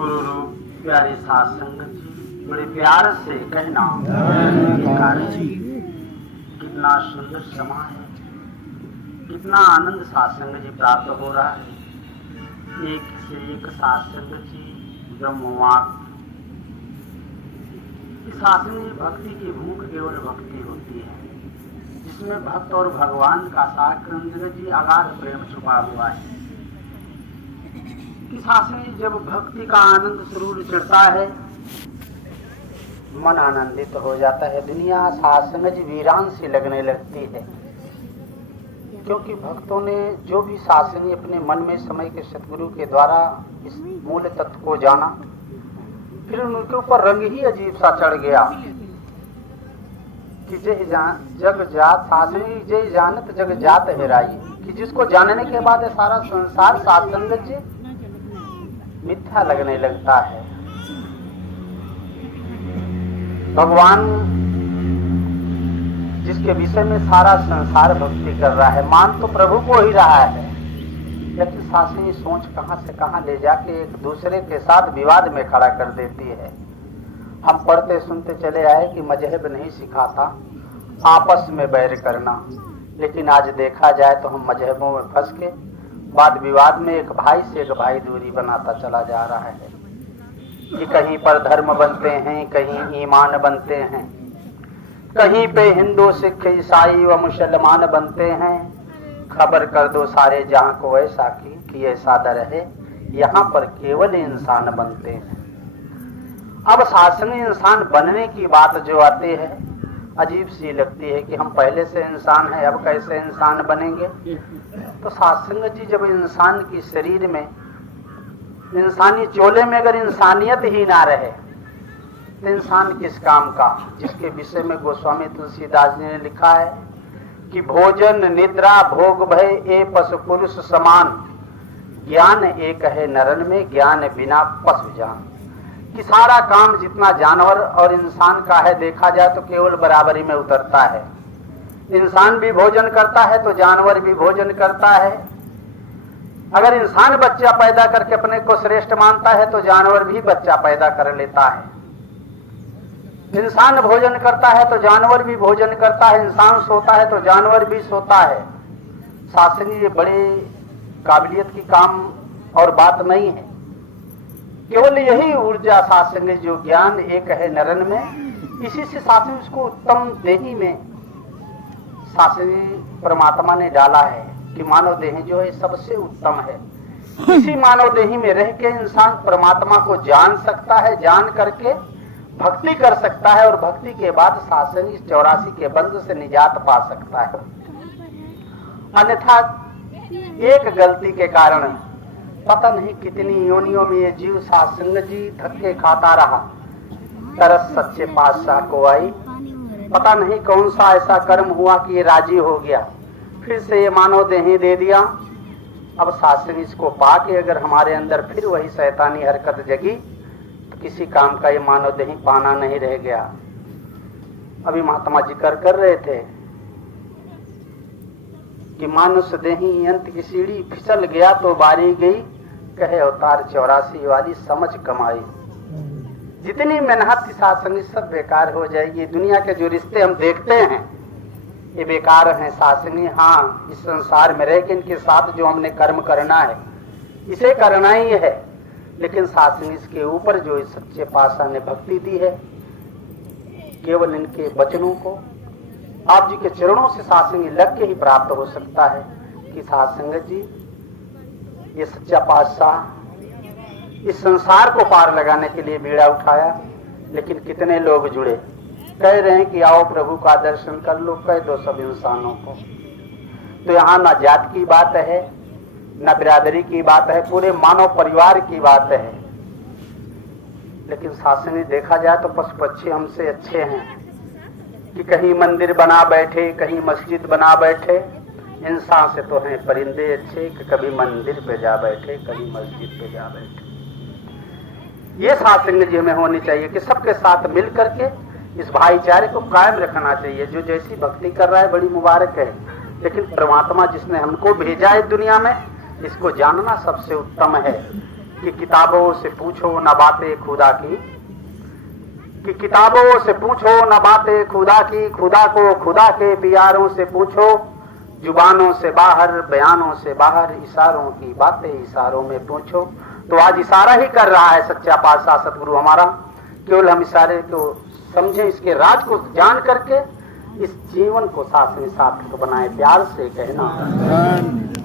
गुरु रूप प्यारे साध संगत जी, बड़े प्यार से कहना कितना सुंदर समा है, कितना आनंद साध संगत जी प्राप्त हो रहा है। एक से एक साध संगत जी ब्रह्मवाक शासन में भक्ति की भूख केवल भक्ति होती है, जिसमें भक्त और भगवान का साक्षात जी अगाध प्रेम छुपा हुआ है। शासन में जब भक्ति का आनंद जरूर चढ़ता है, मन आनंदित हो जाता है, दुनिया शासन में वीरान सी लगने लगती है। क्योंकि भक्तों ने जो भी शासनी अपने मन में समय के सतगुरु के द्वारा इस मूल तत्व को जाना, फिर उनके ऊपर रंग ही अजीब सा चढ़ गया कि जग जात शासनी जय जानत जग जात हेराई, कि जिसको जानने के बाद सारा संसार साध संगत जी मिथ्या लगने लगता है। भगवान जिसके विषय में सारा संसार भक्ति कर रहा है, मान तो प्रभु को ही रहा है, लेकिन शासनी सोच कहां से कहां ले जाके एक दूसरे के साथ विवाद में खड़ा कर देती है। हम पढ़ते सुनते चले आए कि मजहब नहीं सिखाता आपस में बैर करना, लेकिन आज देखा जाए तो हम मजहबों में फंस के वाद विवाद में एक भाई से एक भाई दूरी बनाता चला जा रहा है कि कहीं पर धर्म बनते हैं, कहीं ईमान बनते हैं, कहीं पे हिंदू सिख ईसाई व मुसलमान बनते हैं। खबर कर दो सारे जहां को ऐसा कि ऐसा दर है, यहाँ पर केवल इंसान बनते हैं। अब शासनीय इंसान बनने की बात जो आती है, अजीब सी लगती है कि हम पहले से इंसान हैं, अब कैसे इंसान बनेंगे। तो शासन जी जब इंसान की शरीर में, इंसानी चोले में अगर इंसानियत ही ना रहे तो इंसान किस काम का। जिसके विषय में गोस्वामी तुलसीदास जी ने लिखा है कि भोजन निद्रा भोग भय ए पशु पुरुष समान, ज्ञान एक है नरन में ज्ञान बिना पशु जान। कि सारा काम जितना जानवर और इंसान का है देखा जाए तो केवल बराबरी में उतरता है। इंसान भी भोजन करता है तो जानवर भी भोजन करता है। अगर इंसान बच्चा पैदा करके अपने को श्रेष्ठ मानता है तो जानवर भी बच्चा पैदा कर लेता है। इंसान भोजन करता है तो जानवर भी भोजन करता है, इंसान सोता है तो जानवर भी सोता है। शासनी ये बड़े काबिलियत की काम और बात नहीं है, केवल यही ऊर्जा शासन जो ज्ञान एक है नरन में, इसी से शासन उसको उत्तम देही में शासनी परमात्मा ने डाला है कि मानव देह जो है सबसे उत्तम है। इसी मानव देही में रह के इंसान परमात्मा को जान सकता है, जान करके भक्ति कर सकता है और भक्ति के बाद शासनी 84 के बंध से निजात पा सकता है। अन्यथा एक गलती के कारण पता नहीं कितनी योनियों में ये जीव साधसंग जी धक्के खाता रहा, तरस सच्चे पातशाह को आई। पता नहीं कौन सा ऐसा कर्म हुआ कि ये राजी हो गया, फिर से ये मानव देही दे दिया। अब शासन इसको पाके अगर हमारे अंदर फिर वही शैतानी हरकत जगी तो किसी काम का ये मानव देही पाना नहीं रह गया। अभी महात्मा जिक्र कर रहे थे कि मानुष देही अंत की सीढ़ी फिसल गया तो बारी गई, कहे अवतार 84 वाली समझ कमाई। जितनी मेहनत की साधसंगी सब बेकार हो जाएगी। दुनिया के जो रिश्ते हम देखते हैं ये बेकार हैं साधसंगी। हाँ, इस संसार में रह के इनके साथ जो हमने कर्म करना है इसे करना ही है, लेकिन साधसंगी इसके ऊपर जो इस सच्चे पातशाह ने भक्ति दी है, केवल इनके वचनों को आप जी के चरणों से साधसंगी लग के ही प्राप्त हो सकता है। कि साधसंगत जी ये सच्चा पातशाह इस संसार को पार लगाने के लिए बीड़ा उठाया, लेकिन कितने लोग जुड़े, कह रहे हैं कि आओ प्रभु का दर्शन कर लो, कह दो सब इंसानों को। तो यहाँ न जात की बात है, न बिरादरी की बात है, पूरे मानव परिवार की बात है। लेकिन शासन में देखा जाए तो पशु पक्षी हमसे अच्छे हैं कि कहीं मंदिर बना बैठे, कहीं मस्जिद बना बैठे। इंसान से तो हैं परिंदे अच्छे कि कभी मंदिर पे जा बैठे, कभी मस्जिद पे जा बैठे। ये साधसंग जी में होनी चाहिए कि सबके साथ मिल करके इस भाईचारे को कायम रखना चाहिए। जो जैसी भक्ति कर रहा है बड़ी मुबारक है, लेकिन परमात्मा जिसने हमको भेजा है दुनिया में, इसको जानना सबसे उत्तम है कि किताबों से पूछो न बातें खुदा की, कि किताबों से पूछो न बातें खुदा की, खुदा को खुदा के प्यारों से पूछो, जुबानों से बाहर बयानों से बाहर, इशारों की बातें इशारों में पूछो। तो आज इशारा ही कर रहा है सच्चा पातशाह सतगुरु हमारा, केवल हम इशारे को समझे, इसके राज को जान करके इस जीवन को साथ में सार्थक बनाए, प्यार से कहना।